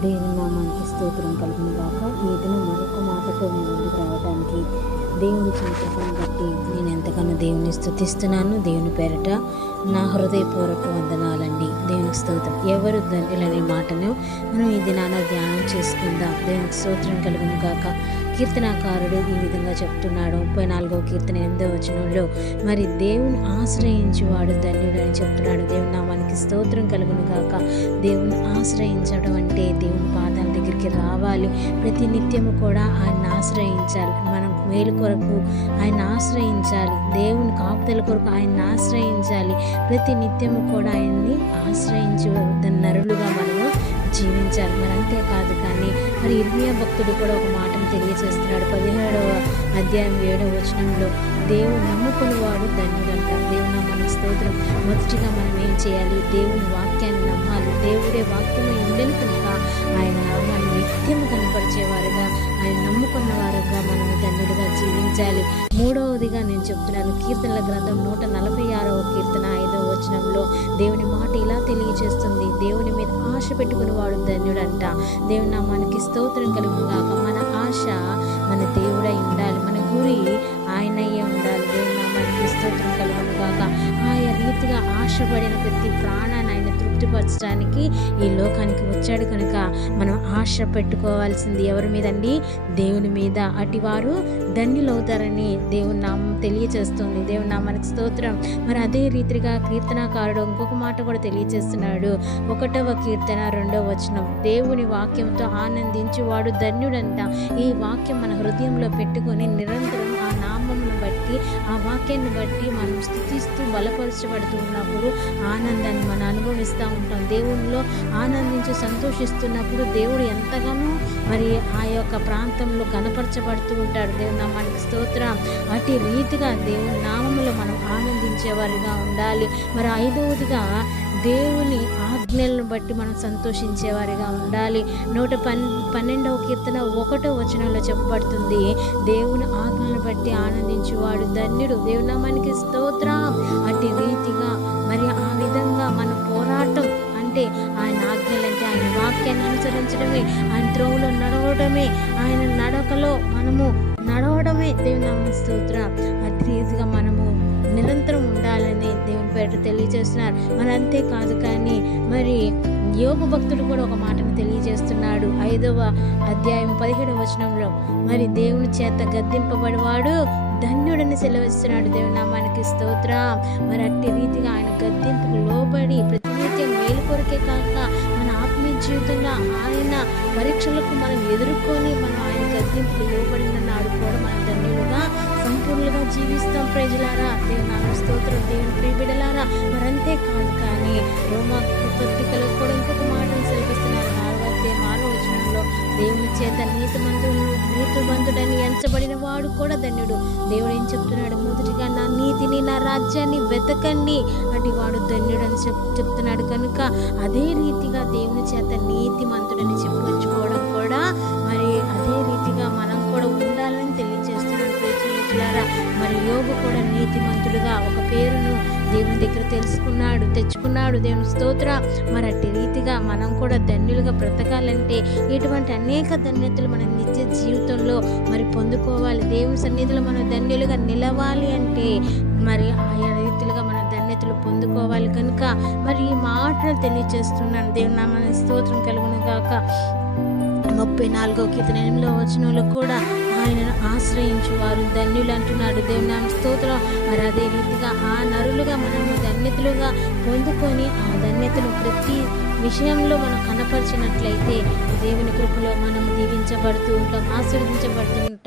దేవుని నామానికి స్తోత్రం కలిగిన గాక. ఈ దినం మరొక మాటతో మీ ముందుకు రావడానికి దేవుని సంతోషం బట్టి నేను ఎంతగానో దేవుని స్థుతిస్తున్నాను దేవుని పేరట నా హృదయపూర్వక వందనాలండి. దేవునికి స్తోత్రం. ఎవరు ధన్యులనే మాటను మనం ఈ దినాన ధ్యానం చేసుకుందాం? దేవునికి స్తోత్రం కలుగును గాక. కీర్తనాకారుడు ఈ విధంగా చెప్తున్నాడు. ముప్పై నాలుగో కీర్తన ఎనిమిదో వచనంలో మరి దేవుని ఆశ్రయించేవాడు ధన్యుడు అని చెప్తున్నాడు. దేవుని నామానికి స్తోత్రం కలుగును గాక. దేవుని ఆశ్రయించడం అంటే దేవుని పాదాల దగ్గరికి రావాలి. ప్రతి నిత్యము కూడా ఆయన ఆశ్రయించాలి. మనం మేలు కొరకు ఆయన ఆశ్రయించాలి. దేవుని కాపుదల కొరకు ఆయన ఆశ్రయించాలి. ప్రతి నిత్యము కూడా ఆయన్ని ఆశ్రయించి నరులుగా మనం జీవించాలి మరి అంతేకాదు కానీ మరి ఇర్మియా భక్తుడు కూడా ఒక మాటను తెలియజేస్తున్నాడు. పదిహేడవ అధ్యాయం ఏడవ వచనంలో దేవుడు నమ్ముకుని వాడు ధన్యుడంట. దేవుని మన స్తోత్రం. మొదటిగా మనం ఏం చేయాలి? దేవుని వాక్యాన్ని నమ్మాలి. దేవుడే వాక్యము ఉండని కనుక ఆయన నామాన్ని నిత్యం కనపరిచేవారుగా ఆయన నమ్ముకున్న వారుగా మనం ధన్యుడిగా జీవించాలి. మూడవదిగా నేను చెప్తున్నాను. కీర్తనల గ్రంథం నూట నలభై ఆరవ కీర్తన ఐదవ వచనంలో దేవుని మాట ఇలా తెలియజేస్తుంది. దేవుని మీద ఆశ పెట్టుకుని వాడు ధన్యుడంట. దేవుని నామానికి స్తోత్రం కలుగుగాక మన ఆశ మన దేవుడై ఉండాలి. మన గురి ఆయనయ్యే ఉండాలి. దేవుని నామానికి స్తోత్రం కలుగుగాక ఆయా రీతిగా ఆశపడిన ప్రతి ప్రాణ తృప్తిపరచడానికి ఈ లోకానికి వచ్చాడు కనుక మనం ఆశ పెట్టుకోవాల్సింది ఎవరి మీదండి? దేవుని మీద. అటివారు ధన్యులవుతారని దేవుని నామం తెలియచేస్తుంది. దేవుని నామానికి స్తోత్రం. మరి అదే రీతిగా కీర్తనాకారుడు ఇంకొక మాట కూడా తెలియచేస్తున్నాడు. ఒకటవ కీర్తన రెండవ వచనం. దేవుని వాక్యంతో ఆనందించి వాడు ధన్యుడంట. ఈ వాక్యం మన హృదయంలో పెట్టుకొని నిరంతరం ఆ ఆ వాక్యాన్ని బట్టి మనం స్థుతిస్తూ బలపరచబడుతూ ఉన్నప్పుడు ఆనందాన్ని మనం అనుభవిస్తూ ఉంటాం. దేవునిలో ఆనందించి సంతోషిస్తున్నప్పుడు దేవుడు ఎంతగానో మరి ఆ యొక్క ప్రాంతంలో కనపరచబడుతూ ఉంటాడు. దేవుని నామానికి స్తోత్రం. అటు రీతిగా దేవుని నామంలో మనం ఆనందించేవారిగా ఉండాలి. మరి ఐదవదిగా దేవుని ఆజ్ఞలను బట్టి మనం సంతోషించేవారిగా ఉండాలి. నూట పన్ పన్నెండవ కీర్తన ఒకటో వచనంలో చెప్పబడుతుంది. దేవుని ఆజ్ఞలను బట్టి ఆనందించువాడు ధన్యుడు. దేవునామానికి స్తోత్రం. అటు రీతిగా మరి ఆ విధంగా మన పోరాటం అంటే ఆయన ఆజ్ఞలంటే ఆయన వాక్యాన్ని అనుసరించడమే ఆయన త్రోవులో నడవడమే ఆయన నడకలో మనము నడవడమే దేవునామని నామ స్తోత్రం. రీతిగా మనం దేవుని తెలియజేస్తున్నారు. మరి అంతేకాదు కానీ మరి యోగు భక్తుడు కూడా ఒక మాటను తెలియజేస్తున్నాడు. ఐదవ అధ్యాయం పదిహేడవ వచనంలో మరి దేవుని చేత గద్దింపబడివాడు ధన్యుడని సెలవిస్తున్నాడు దేవుని నామానికి స్తోత్రం. మరి అట్టి రీతిగా ఆయన గద్దింపుకు లోబడి ప్రతినిత్యం మేలు కొరకే కాక మన ఆత్మీయ జీవితంలో ఆయన పరీక్షలకు మనం ఎదుర్కొని మనం ఆయన గద్దింపుకు లోబడిన నాడు కూడా మన ధన్యుడుగా జీవిస్తాం ప్రజలారా. దేవుని స్తోత్రం దేవుని ప్రియబిడలారా. మరంతే కాదు కానీ రోమా పత్రికలో కూడా ఇంకొక మాటను సెలవిస్తున్నారు. నాలుగో అధ్యాయం వచనంలో దేవుని చేత నీతిమంతుడు నీతిమంతుడని ఎంచబడిన వాడు కూడా ధన్యుడు. దేవుడు ఏం చెప్తున్నాడు? మొదటిగా నా నీతిని నా రాజ్యాన్ని వెతకండి అటు వాడు ధన్యుడని చెప్ చెప్తున్నాడు కనుక అదే రీతిగా దేవుని చేత నీతిమంతుడని చెప్ నీతిమంతుడుగా ఒక పేరును దేవుని దగ్గర తెలుసుకున్నాడు తెచ్చుకున్నాడు. దేవుని స్తోత్ర. మరి అట్టి రీతిగా మనం కూడా ధన్యులుగా బ్రతకాలంటే ఇటువంటి అనేక ధన్యతలు మన నిత్య జీవితంలో మరి పొందుకోవాలి. దేవుని సన్నిధిలో మనం ధన్యులుగా నిలవాలి అంటే మరి ఆయా రీతిలుగా మన ధన్యతలు పొందుకోవాలి కనుక మరి ఈ మాటలు తెలియజేస్తున్నాను దేవుని నామాన్ని స్తోత్రం కలుగును గాక. ముప్పై నాలుగో కీర్తన ఎనిమిదో వచనంలో కూడా ఆయనను ఆశ్రయించు. వారు ధన్యులు అంటున్నాడు. దేవుని స్తోత్రం. మరి అదే రీతిగా ఆ నరులుగా మనము ధన్యతలుగా పొందుకొని ఆ ధన్యతను ప్రతి విషయంలో మనం కనపరిచినట్లయితే దేవుని కృపలో మనం దీవించబడుతూ ఉంటాం ఆశీర్వదించబడుతూ ఉంటాం.